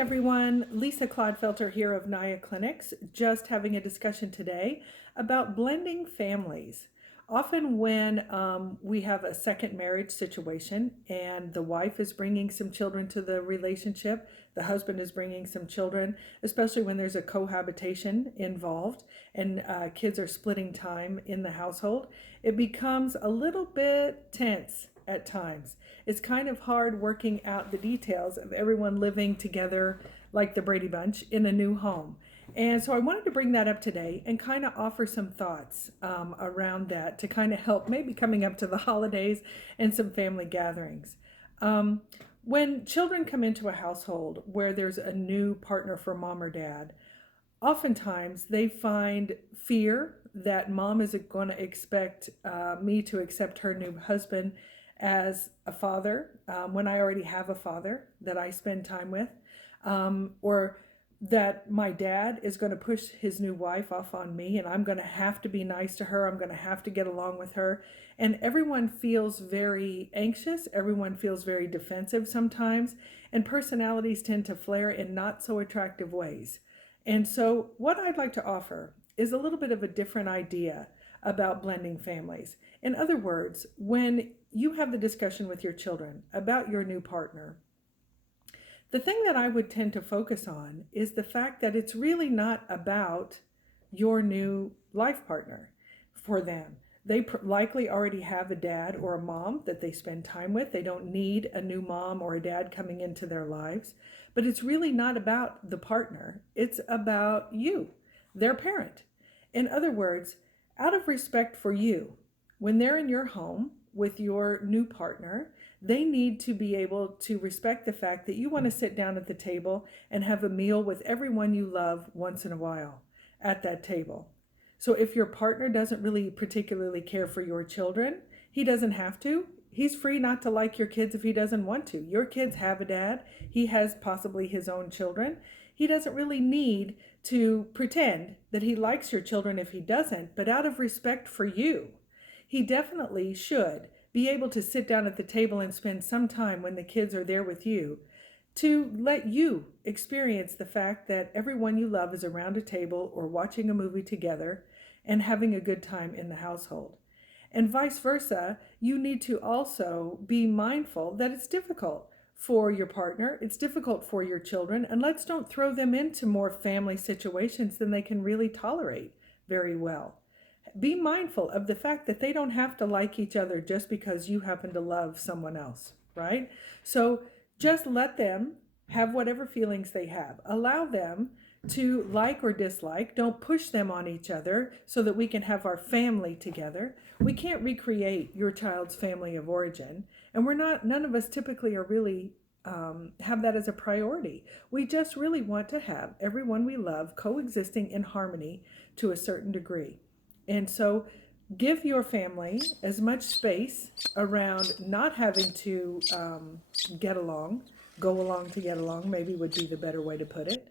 everyone. Lisa Clodfelter here of Naya Clinics, just having a discussion today about blending families. Often when we have a second marriage situation and the wife is bringing some children to the relationship, the husband is bringing some children, especially when there's a cohabitation involved and kids are splitting time in the household, it becomes a little bit tense at times. It's kind of hard working out the details of everyone living together like the Brady Bunch in a new home. And so I wanted to bring that up today and kind of offer some thoughts around that to kind of help maybe coming up to the holidays and some family gatherings. When children come into a household where there's a new partner for mom or dad, oftentimes they find fear that mom is going to expect me to accept her new husband as a father when I already have a father that I spend time with, or that my dad is going to push his new wife off on me and I'm going to have to be nice to her. I'm going to have to get along with her. And everyone feels very anxious. Everyone feels very defensive sometimes. And personalities tend to flare in not so attractive ways. And so what I'd like to offer is a little bit of a different idea about blending families. In other words, when you have the discussion with your children about your new partner, the thing that I would tend to focus on is the fact that it's really not about your new life partner for them. They likely already have a dad or a mom that they spend time with. They don't need a new mom or a dad coming into their lives. But it's really not about the partner. It's about you, their parent. In other words, out of respect for you, when they're in your home with your new partner, they need to be able to respect the fact that you want to sit down at the table and have a meal with everyone you love once in a while at that table. So if your partner doesn't really particularly care for your children, he doesn't have to. He's free not to like your kids if he doesn't want to. Your kids have a dad. He has possibly his own children. He doesn't really need to pretend that he likes your children if he doesn't, but out of respect for you, he definitely should be able to sit down at the table and spend some time when the kids are there with you to let you experience the fact that everyone you love is around a table or watching a movie together and having a good time in the household. And vice versa, you need to also be mindful that it's difficult for your partner, it's difficult for your children, and let's don't throw them into more family situations than they can really tolerate very well. Be mindful of the fact that they don't have to like each other just because you happen to love someone else, right? So just let them have whatever feelings they have. Allow them to like or dislike. Don't push them on each other so that we can have our family together. We can't recreate your child's family of origin, and none of us typically are really have that as a priority. We just really want to have everyone we love coexisting in harmony to a certain degree. And so give your family as much space around not having to get along, go along to get along, maybe would be the better way to put it.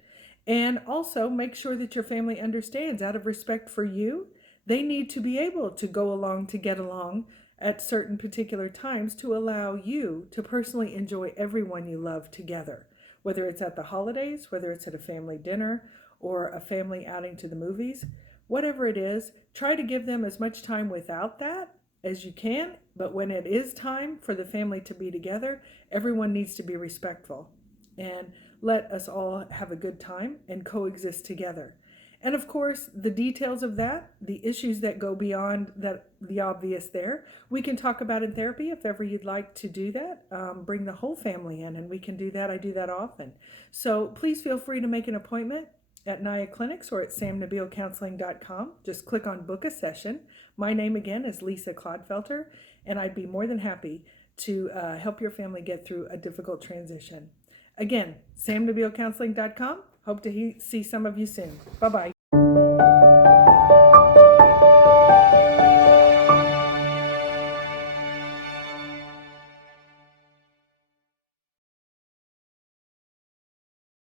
And also make sure that your family understands, out of respect for you, they need to be able to go along to get along at certain particular times to allow you to personally enjoy everyone you love together, whether it's at the holidays, whether it's at a family dinner or a family outing to the movies. Whatever it is, try to give them as much time without that as you can, but when it is time for the family to be together, everyone needs to be respectful and let us all have a good time and coexist together. And of course, the details of that, the issues that go beyond that, the obvious there, we can talk about in therapy if ever you'd like to do that. Bring the whole family in and we can do that. I do that often. So please feel free to make an appointment at Naya Clinics or at samnabilcounseling.com. Just click on book a session. My name again is Lisa Clodfelter, and I'd be more than happy to help your family get through a difficult transition. Again, samnabilcounseling.com. Hope to see some of you soon. Bye-bye.